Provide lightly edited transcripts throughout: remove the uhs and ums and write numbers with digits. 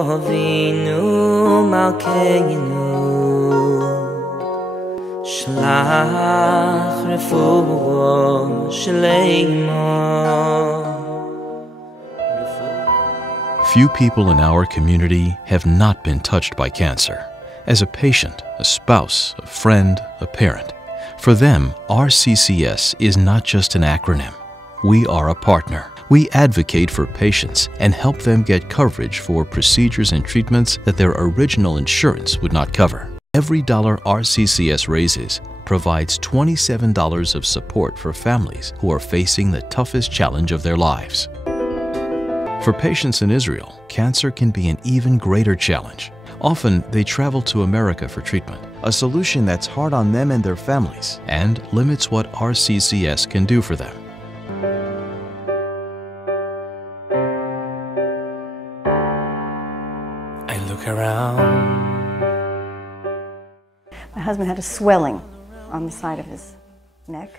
Avinu Malkeinu Shlach refuah shleima. Few people in our community have not been touched by cancer. As a patient, a spouse, a friend, a parent, for them, rccs is not just an acronym. We are a partner. We advocate for patients and help them get coverage for procedures and treatments that their original insurance would not cover. Every dollar RCCS raises provides $27 of support for families who are facing the toughest challenge of their lives. For patients in Israel, cancer can be an even greater challenge. Often, they travel to America for treatment, a solution that's hard on them and their families and limits what RCCS can do for them. I look around. My husband had a swelling on the side of his neck,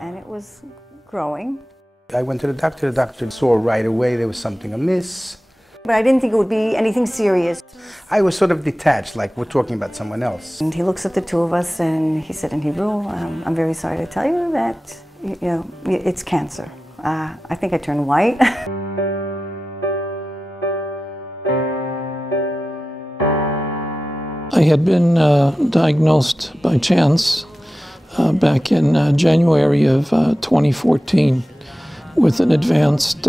and it was growing. I went to the doctor saw right away there was something amiss. But I didn't think it would be anything serious. I was sort of detached, like we're talking about someone else. And he looks at the two of us and he said in Hebrew, I'm very sorry to tell you that, it's cancer. I think I turned white. I had been diagnosed by chance back in January of 2014 with an advanced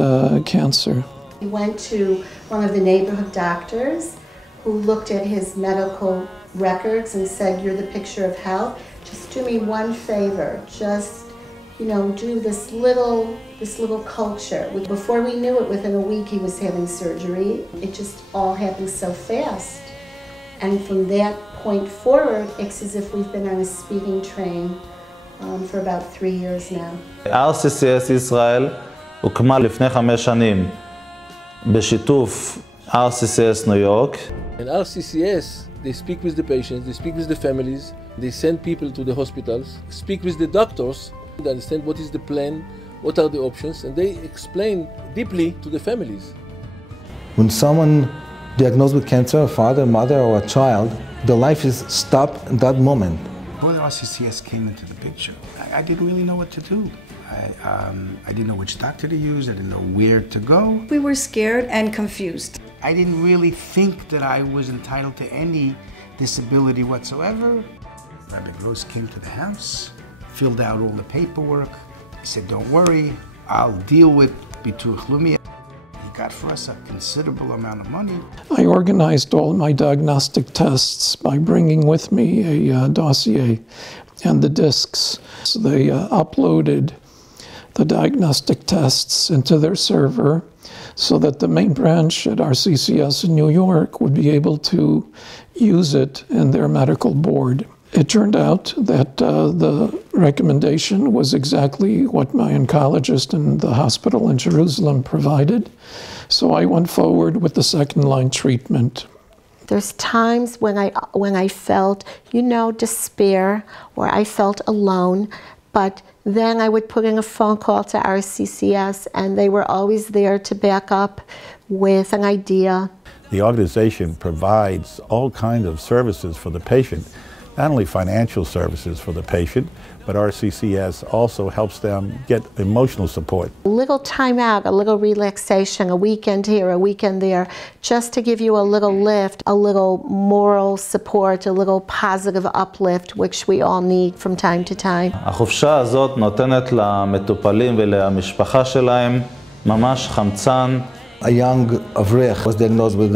cancer. He went to one of the neighborhood doctors who looked at his medical records and said, "You're the picture of health. Just do me one favor. Just, do this little culture." Before we knew it, within a week he was having surgery. It just all happened so fast. And from that point forward, it's as if we've been on a speeding train for about 3 years now. rccs ישראל הוקמה לפני 5 שנים בשיתוף rccs ניו יורק. And rccs, they speak with the patients, they speak with the families, they send people to the hospitals, speak with the doctors, they understand what is the plan, what are the options, and they explain deeply to the families. When someone diagnosed with cancer, a father, mother, or a child, their life is stopped in that moment. When RCCS came into the picture, I didn't really know what to do. I didn't know which doctor to use, I didn't know where to go. We were scared and confused. I didn't really think that I was entitled to any disability whatsoever. Rabbi Gross came to the house, filled out all the paperwork. He said, "Don't worry, I'll deal with Bituach Leumi." He got for us a considerable amount of money. I organized all my diagnostic tests by bringing with me a dossier and the discs. So they uploaded the diagnostic tests into their server so that the main branch at rccs in New York would be able to use it in their medical board. It turned out that the recommendation was exactly what my oncologist in the hospital in Jerusalem provided, so I went forward with the second-line treatment. There's times when I felt, despair, or I felt alone, but then I would put in a phone call to rccs, and they were always there to back up with an idea. The organization provides all kinds of services for the patient, not only financial services for the patient, but RCCS also helps them get emotional support. A little time out, a little relaxation, a weekend here, a weekend there, just to give you a little lift, a little moral support, a little positive uplift, which we all need from time to time. החופשה הזאת נותנת למטופלים ולמשפחה שלהם ממש חמצן. A young Avrech was diagnosed with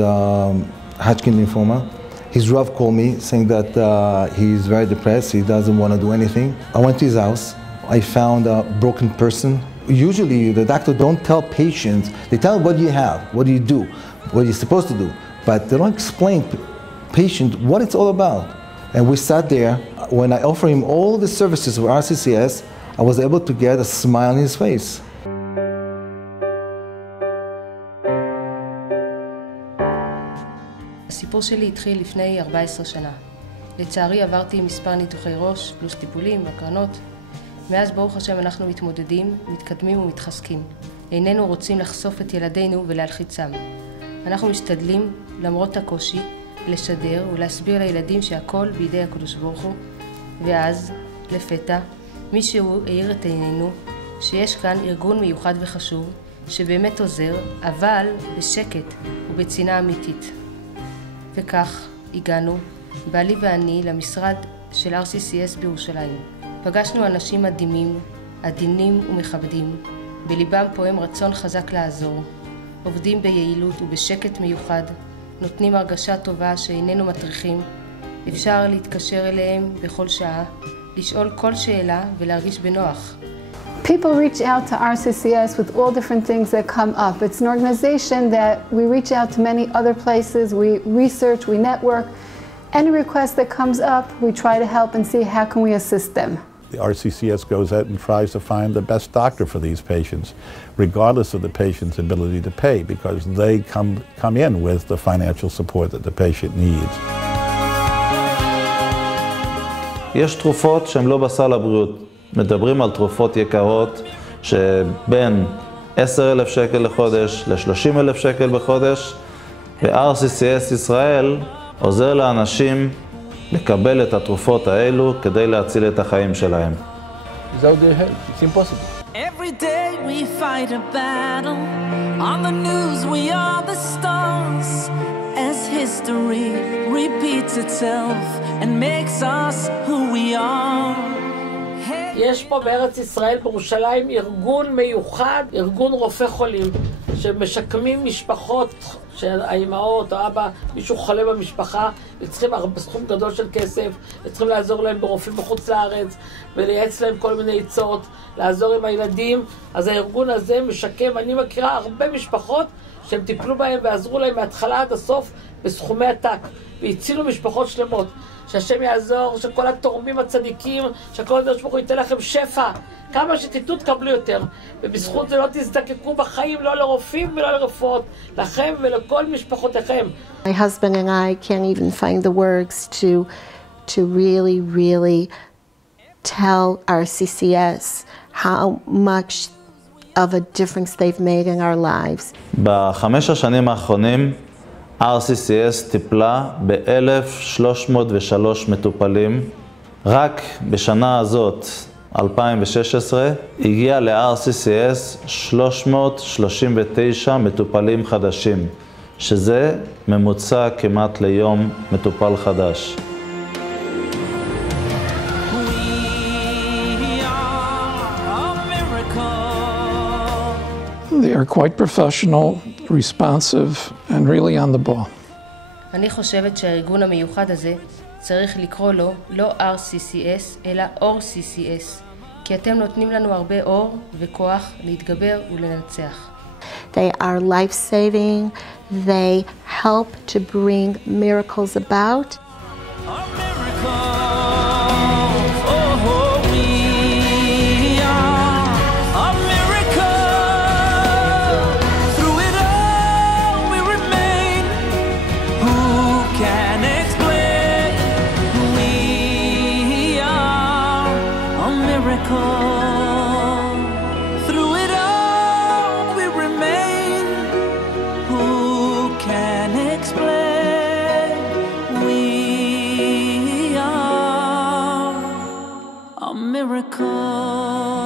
Hodgkin lymphoma. His Rav called me saying that he's very depressed, he doesn't want to do anything. I went to his house, I found a broken person. Usually the doctor don't tell patients, they tell what you have, what do you do, what you're supposed to do, but they don't explain patient what it's all about. And we sat there, when I offered him all the services of RCCS, I was able to get a smile on his face. הסיפור שלי התחיל לפני 14 שנה. לצערי עברתי מספר ניתוחי ראש, פלוס טיפולים והקרנות. מאז ברוך השם אנחנו מתמודדים, מתקדמים ומתחזקים. איננו רוצים לחשוף את ילדינו ולהלחיצם. אנחנו משתדלים, למרות הקושי, לשדר ולהסביר לילדים שהכל בידי הקדוש ברוך הוא, ואז, לפתע, מישהו העיר את עינינו שיש כאן ארגון מיוחד וחשוב, שבאמת עוזר, אבל בשקט ובצנעה אמיתית. וכך הגענו, בעלי ואני, למשרד של rccs בירושלים. פגשנו אנשים מדהימים, עדינים ומכבדים, בליבם פועם רצון חזק לעזור, עובדים ביעילות ובשקט מיוחד, נותנים הרגשה טובה שאיננו מטריחים, אפשר להתקשר אליהם בכל שעה, לשאול כל שאלה ולהרגיש בנוח. People reach out to rccs with all different things that come up. It's an organization that we reach out to many other places, we research, we network. Any request that comes up, we try to help and see how can we assist them. The RCCS goes out and tries to find the best doctor for these patients, regardless of the patient's ability to pay, because they come in with the financial support that the patient needs. יש תרופות שהן לא בסל הבריאות. מדברים על תרופות יקרות שבין 10,000 שקל לחודש ל-30,000 שקל בחודש, ו-rccs ישראל עוזר לאנשים לקבל את התרופות האלו כדי להציל את החיים שלהם. Without their help, it's impossible. Every day we fight a battle. On the news we are the stars. As history repeats itself and makes us who we are. יש פה בארץ ישראל, בירושלים, ארגון מיוחד, ארגון רופאי חולים, שמשקמים משפחות, שהאימהות או אבא, מישהו חולה במשפחה, וצריכים סכום גדול של כסף, וצריכים לעזור להם ברופאים בחוץ לארץ, ולייעץ להם כל מיני עצות, לעזור עם הילדים. אז הארגון הזה משקם, אני מכירה הרבה משפחות שהם טיפלו בהם ועזרו להם מההתחלה עד הסוף בסכומי עתק, והצילו משפחות שלמות. שהשם יעזור, שכל התורמים הצדיקים, שכל הדרך ברוך הוא ייתן לכם שפע, כמה שתיתנו תקבלו יותר, ובזכות זה לא תזדקקו בחיים, לא לרופאים ולא לרפואות, לכם ולכל משפחותיכם. My husband and I can't even find the words to really tell rccs how much of a difference they've made in our lives. בחמש השנים האחרונים, rccs טיפלה ב-1,303 מטופלים. רק בשנה הזאת, 2016, הגיע ל-rccs 339 מטופלים חדשים, שזה ממוצע כמעט ליום מטופל חדש. They are quite professional, responsive, and really on the ball. אני חושבת שהארגון המיוחד הזה צריך לקרוא לו לא rccs אלא rccs, כי אתם נותנים לנו הרבה אור וכוח להתגבר ולנצח. They are life-saving. They help to bring miracles about. Miracle.